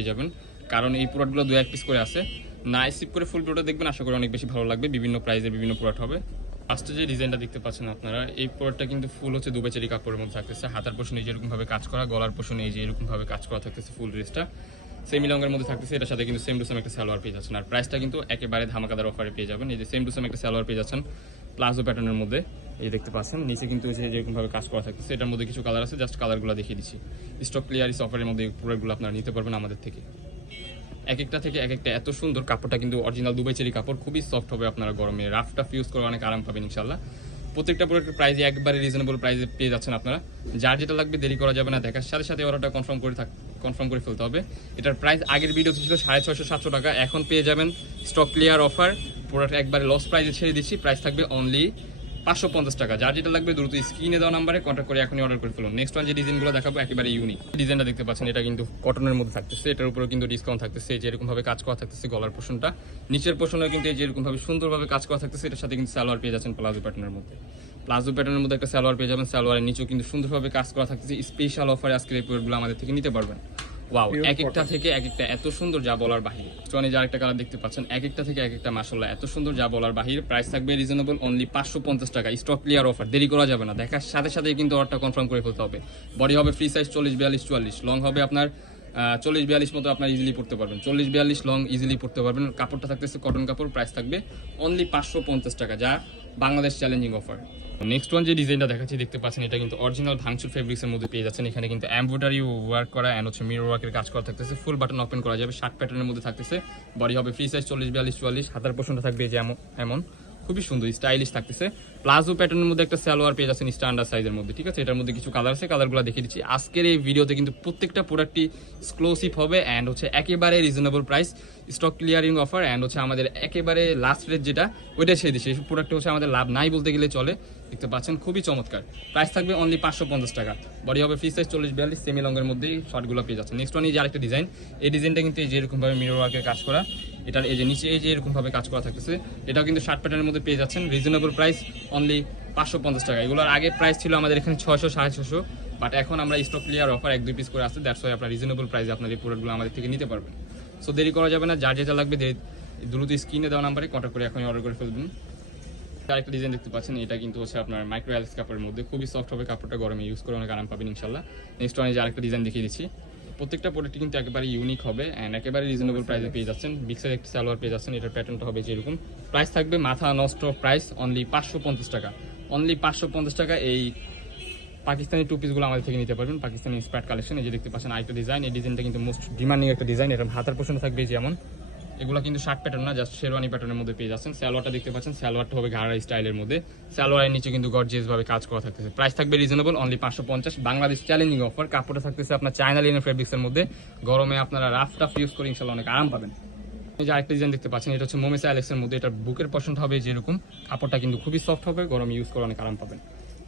এই কারণ এই প্রোডাক্টগুলো দু এক পিস করে আছে। না সিপ করে ফুল প্রোডাক্ট দেখবেন, আশা করি অনেক বেশি ভালো লাগবে। বিভিন্ন প্রাইজের বিভিন্ন প্রোডাক্ট হবে। ফার্স্টে যে ডিজাইনটা দেখতে পাচ্ছেন আপনারা, এই প্রোডাক্টটা কিন্তু ফুল হচ্ছে দুবাই চেরি কাপড়ের মধ্যে থাকতেছে। হাতার পোষণ এই যে কাজ করা, গলার পোষণ এই যে এরকমভাবে কাজ করা থাকতেছে ফুল ড্রেসটা সেমি লঙ্গের মধ্যে থাকতেছে, এটার সাথে কিন্তু সেম টু সেম একটা সালোয়ার পেয়ে যাচ্ছেন। আর প্রাইসটা কিন্তু একেবারে ধামাকাদার অফারে পেয়ে যাবেন। এই যে সেম টু সেম একটা সালোয়ার পেয়ে যাচ্ছেন। প্লাজো প্যাটার্নের মধ্যে, এই দেখতে পাচ্ছেন। নিচে কিন্তু হচ্ছে যেরকমভাবে কাজ করা থাকতেছে, এটার মধ্যে কিছু কালার আছে জাস্ট কালারগুলো দেখিয়ে দিচ্ছি। স্টক ক্লিয়ারিস অফারের মধ্যে প্রোডাক্টগুলো আপনারা নিতে পারবেন আমাদের থেকে। এক একটা থেকে এক একটা এত সুন্দর কাপড়টা কিন্তু অরিজিনাল দুবাই চেরি কাপড়, খুবই সফট হবে আপনারা গরমে। রাফ টাফ ইউজ করে অনেক আরাম পাবেন ইনশাল্লাহ প্রত্যেকটা প্রোডাক্টের প্রাইস একবারে রিজনেবল প্রাইসে পেয়ে যাচ্ছেন আপনারা। যার যেটা লাগবে দেরি করা যাবে না, দেখার সাথে সাথে অর্ডারটা কনফার্ম করে থাক কনফার্ম করে ফেলতে হবে। এটার প্রাইস আগের ভিডিও ছিল সাড়ে ছয়শো সাতশো টাকা, এখন পেয়ে যাবেন স্টক ক্লিয়ার অফার প্রোডাক্ট একবারে লস প্রাইসে ছেড়ে দিচ্ছি। প্রাইস থাকবে অনলি পাঁচশো পঞ্চাশ টাকা। যার যেটা লাগবে দ্রুত স্ক্রিনে দেওয়া নাম্বারে কন্ট্যাক্ট করে এখনই অর্ডার করে ফেলুন। নেক্সট ওয়ান যে ডিজাইনগুলো দেখাবো একেবারে ইউনিক ডিজাইনটা দেখতে পাচ্ছেন, এটা কিন্তু কটনের মধ্যে থাকতেছে। এটার উপরে কিন্তু ডিসকাউন্ট থাকতেছে। যেরকমভাবে কাজ করা থাকতেছে গলার পোষণটা নিচের পোষণে কিন্তু এই যেরকম ভাবে সুন্দরভাবে কাজ করা থাকতেছে, এটার সাথে কিন্তু সালোয়ার পেয়ে যাচ্ছেন প্লাজো প্যাটার্নের মধ্যে। প্লাজো প্যাটার্নের মধ্যে একটা সালোয়ার পেয়ে যাবেন। সালোয়ারের নিচেও কিন্তু সুন্দরভাবে কাজ করা থাকতেছে। স্পেশাল অফারে আজকের এই প্রোডাক্টগুলো আমাদের থেকে নিতে পারবেন। ওয়াও এক একটা থেকে এক একটা এত সুন্দর যা বলার বাহিরে। চনে যে আরেকটা কালার দেখতে পাচ্ছেন এক একটা থেকে এক একটা মাসাল্লাহ এত সুন্দর যা বলার বাহিরে। প্রাইস থাকবে রিজনেবল অনলি পাঁচশো পঞ্চাশ টাকা। স্টক ক্লিয়ার অফার দেরি করা যাবে না। দেখার সাথে সাথেই কিন্তু অর্ডারটা কনফার্ম করে ফেলতে হবে। বডি হবে ফ্রি সাইজ চল্লিশ বিয়াল্লিশ চুয়াল্লিশ। লং হবে আপনার চল্লিশ বিয়াল্লিশ মতো আপনার ইজিলি পড়তে পারবেন। চল্লিশ বিয়াল্লিশ লং ইজিলি পড়তে পারবেন। কাপড়টা থাকতেছে কটন কাপড় প্রাইস থাকবে অনলি পাঁচশো পঞ্চাশ টাকা। যা Bangladesh challenging offer next one যে ডিজাইনটা দেখাচ্ছি, দেখতে পাচ্ছেন, এটা কিন্তু অরিজিনাল ভাঙচুর ফেব্রিক্সের মধ্যে পেয়ে যাচ্ছেন। এখানে কিন্তু এম্ব্রয়ডারি ওয়ার্ক করা অ্যান্ড হচ্ছে মিরর ওয়ার্কের কাজ করা থাকতেছে। ফুল বাটন ওপেন করা যাবে শার্ট প্যাটার্নের মধ্যে থাকতেছে। বডি হবে ফ্রি সাইজ চল্লিশ, বিয়াল্লিশ, চুয়াল্লিশ, হাতার পোষণটা থাকবে যে এমন। খুবই সুন্দর স্টাইলিশ থাকতেছে। প্লাজো প্যাটার্নের মধ্যে একটা সালোয়ার পেয়ে যাচ্ছেন স্ট্যান্ডার্ড সাইজের মধ্যে, ঠিক আছে? এটার মধ্যে কিছু কালার আছে কালারগুলো দেখিয়ে দিচ্ছি। আজকের এই ভিডিওতে কিন্তু প্রত্যেকটা প্রোডাক্টটি এক্সক্লুসিভ হবে অ্যান্ড হচ্ছে একেবারে reasonable price stock clearing offer and হচ্ছে আমাদের একেবারে লাস্ট রেট যেটা ওইটা সেই দিচ্ছে। এই প্রোডাক্টে হচ্ছে আমাদের লাভ নাই বলতে গেলে চলে। দেখতে পাচ্ছেন, খুবই চমৎকার। প্রাইস থাকবে অনলি পাঁচশো পঞ্চাশ টাকা। বডি হবে ফ্রি সাইজ চল্লিশ, বিয়াল্লিশ সেমি লঙ্গের মধ্যেই শর্টগুলো পেয়ে যাচ্ছে নেক্সট ওয়ান এই যে আরেকটা ডিজাইন এই ডিজাইনটা কিন্তু এই যে এরকমভাবে মিরর ওয়ার্কের কাজ করা। এটার এই যে নিচে এই যে এরকমভাবে কাজ করা থাকতেছে, এটাও কিন্তু শার্ট প্যাটার্নের মধ্যে পেয়ে যাচ্ছেন। রিজনেবল প্রাইস অনলি পাঁচশো পঞ্চাশ টাকা। এগুলোর আগে প্রাইস ছিল আমাদের এখানে ছয়শো, সাড়ে ছশো বাট এখন আমরা স্টক ক্লিয়ার অফার এক, দুই পিস করে আসছে। দ্যাটস ওয়াই আপনার রিজনেবল প্রাইসে আপনার এই প্রোডাক্টগুলো আমাদের থেকে নিতে পারবেন। সো দেরি করা যাবে না। যার যেটা লাগবে দ্রুত স্ক্রিনে দেওয়া নাম্বারে কন্ট্যাক্ট করে এখনই অর্ডার করে ফেলবেন। আরেকটা ডিজাইন দেখতে পাচ্ছেন, এটা কিন্তু হচ্ছে আপনার মাইক্রো অ্যালেক্স কাপড়ের মধ্যে। খুবই সফট হবে, কাপড়টা গরমে ইউজ করে অনেক আরাম পাবেন ইনশাল্লাহ। নেক্সট অনেক যে আরেকটা ডিজাইন দেখিয়ে দিচ্ছি। প্রত্যেকটা প্রোডাক্ট কিন্তু একেবারে ইউনিক হবে অ্যান্ড একেবারে রিজনেবল প্রাইসে পেয়ে যাচ্ছেন। মিক্সার একটি সালোয়ার পেয়ে যাচ্ছেন এটার প্যাটার্নটা হবে যেরকম। প্রাইস থাকবে মাথা নষ্ট প্রাইস অনলি পাঁচশো পঞ্চাশ টাকা। অনলি পাঁচশো পঞ্চাশ টাকা এই পাকিস্তানি টু পিসগুলো আমাদের থেকে নিতে পারবেন। পাকিস্তানি স্প্যাট কালেকশন এই যে দেখতে পাচ্ছেন আরেকটা ডিজাইন এই ডিজাইনটা কিন্তু মোস্ট ডিমান্ডিং একটা ডিজাইন এরকম হাতার পোষণ থাকবে যেমন এগুলো কিন্তু শার্ট প্যাটার্ন না জাস্ট শেরওয়ানি প্যাটার্নের মধ্যে পেয়ে যাচ্ছেন। সালোয়ারটা দেখতে পাচ্ছেন, সালোয়ারটা হবে ঘাড়া স্টাইলের মধ্যে। সালোয়ারের নিচে কিন্তু গর্জিয়াস ভাবে কাজ করা থাকতেছে। প্রাইস থাকবে রিজনেবল অনলি পাঁচশো পঞ্চাশ। বাংলাদেশ চ্যালেঞ্জিং অফার কাপড়টা থাকতেছে আপনার চায়না লিনের ফেব্রিক্সের মধ্যে। গরমে আপনারা রাফ টাফ ইউজ করে ইনশাল্লাহ অনেক আরাম পাবেন। যে আরেকটা ডিজাইন দেখতে পাচ্ছেন, এটা হচ্ছে মোমেসা অ্যালেক্সের মধ্যে। এটা বুকের পছন্দ হবে যেরকম। কাপড়টা কিন্তু খুবই সফট হবে, গরম ইউজ করে অনেক আরাম পাবেন।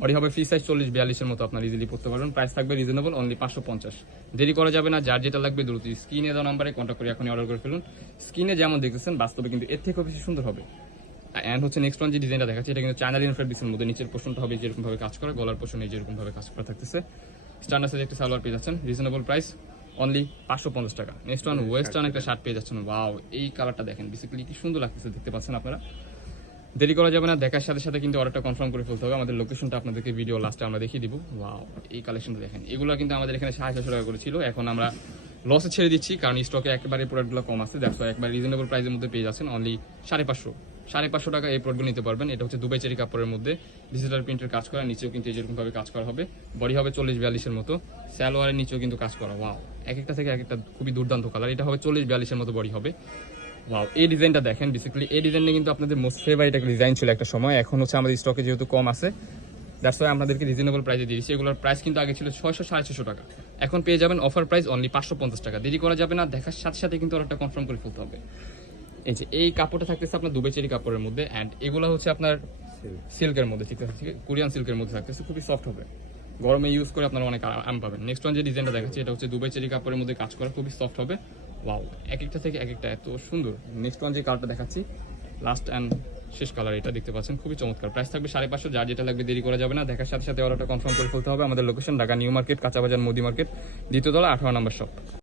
বডি হবে ফ্রি সাইজ চল্লিশ, বিয়াল্লিশের মতো, আপনার ইজিলি পড়তে পারবেন। প্রাইস থাকবে রিজনেবল অনলি পাঁচশো পঞ্চাশ। দেরি করা যাবে না, যার যেটা লাগবে দ্রুত স্ক্রিনে দেওয়া নাম্বারে কন্ট্যাক্ট করে এখনই অর্ডার করে ফেলুন। স্ক্রিনে যেমন দেখতেছেন, বাস্তবে কিন্তু এর থেকেও বেশি সুন্দর হবে। অ্যান্ড হচ্ছে নেক্সট ওয়ান যে ডিজাইনটা দেখাচ্ছে, এটা কিন্তু চ্যানেল ফেব্রিক্সের মধ্যে, নিচের পোষণটা হবে যেরকমভাবে কাজ করে, গলার পোষণ এই যেরকম কাজ করা থাকতেছে। স্ট্যান্ডার্ড সাইজ একটা সালোয়ার পেয়ে যাচ্ছেন রিজনেবল প্রাইস অনলি পাঁচশো পঞ্চাশ টাকা। নেক্সট ওয়ান ওয়েস্টার্ন একটা শার্ট পেয়ে যাচ্ছেন। ওয়াও এই কালারটা দেখেন বেসিক্যালি কি সুন্দর লাগতেছে, দেখতে পাচ্ছেন আপনারা? দেরি করা যাবে না, দেখার সাথে সাথে কিন্তু অর্ডারটা কনফার্ম করে ফেলতে হবে। আমাদের লোকেশনটা আপনাদেরকে ভিডিও লাস্টে আমরা দেখিয়ে দিব। ওয়াও এই কালেকশনটা দেখেন। এগুলো কিন্তু আমাদের এখানে সাড়ে ছশো টাকা করে ছিল। এখন আমরা লসে ছেড়ে দিচ্ছি, কারণ স্টকে একেবারে প্রোডাক্টগুলো কম আছে। দেখো একবার রিজনেবল প্রাইসের মধ্যে পেয়ে যাচ্ছেন। অনলি সাড়ে পাঁচশো। সাড়ে পাঁচশো টাকা এই প্রোডাক্টগুলো নিতে পারবেন। এটা হচ্ছে দুবাই চেরি কাপড়ের মধ্যে। ডিজিটাল প্রিন্টের কাজ করা, নিচেও কিন্তু যেরকমভাবে কাজ করা হবে। বডি হবে চল্লিশ বিয়াল্লিশের মতো। স্যালোয়ারের নিচেও কিন্তু কাজ করা। ওয়াও এক একটা থেকে এক একটা খুবই দুর্দান্ত কালার এটা হবে চল্লিশ বিয়াল্লিশের মতো বডি হবে। ওয়াও এই ডিজাইনটা দেখেন বেসিক্যালি এই ডিজাইনটা কিন্তু আপনাদের মোস্ট ফেভারিট একটা ডিজাইন ছিল একটা সময়। এখন হচ্ছে আমাদের স্টকে যেহেতু কম আছে দ্যাটস ওয়াই আপনাদেরকে রিজনেবল প্রাইসে দিয়েছি। এগুলোর প্রাইস কিন্তু আগে ছিল ছয়শো, সাড়ে ছশো টাকা। এখন পেয়ে যাবেন অফার প্রাইস অনলি পাঁচশো পঞ্চাশ টাকা। দেরি করা যাবে না, দেখার সাথে সাথে কিন্তু অর্ডারটা কনফার্ম করে ফেলতে হবে। এই যে, এই কাপড়টা থাকতেছে আপনার দুবে চেরি কাপড়ের মধ্যে অ্যান্ড এগুলো হচ্ছে আপনার সিল্কের মধ্যে ঠিক আছে কোরিয়ান সিল্কের মধ্যে থাকতেছে, খুবই সফট হবে। গরমে ইউজ করে আপনারা অনেক আরাম পাবেন। নেক্সট ওয়ান যে ডিজাইনটা দেখাচ্ছি, এটা হচ্ছে দুবাই চেরি কাপড়ের মধ্যে কাজ করা, খুবই সফট হবে। ওয়াও এক একটা থেকে এক একটা এত সুন্দর। নেক্সট ওয়ান যে কালারটা দেখাচ্ছি লাস্ট অ্যান্ড শেষ কালার এটা দেখতে পাচ্ছেন, খুবই চমৎকার। প্রাইস থাকবে সাড়ে পাঁচশো, যার যেটা লাগবে দেরি করা যাবে না। দেখার সাথে সাথে অর্ডারটা কনফার্ম করে ফেলতে হবে। আমাদের লোকেশন ঢাকা নিউ মার্কেট, কাঁচাবাজার, মোদি মার্কেট দ্বিতীয়তলা আঠারো নম্বর শপ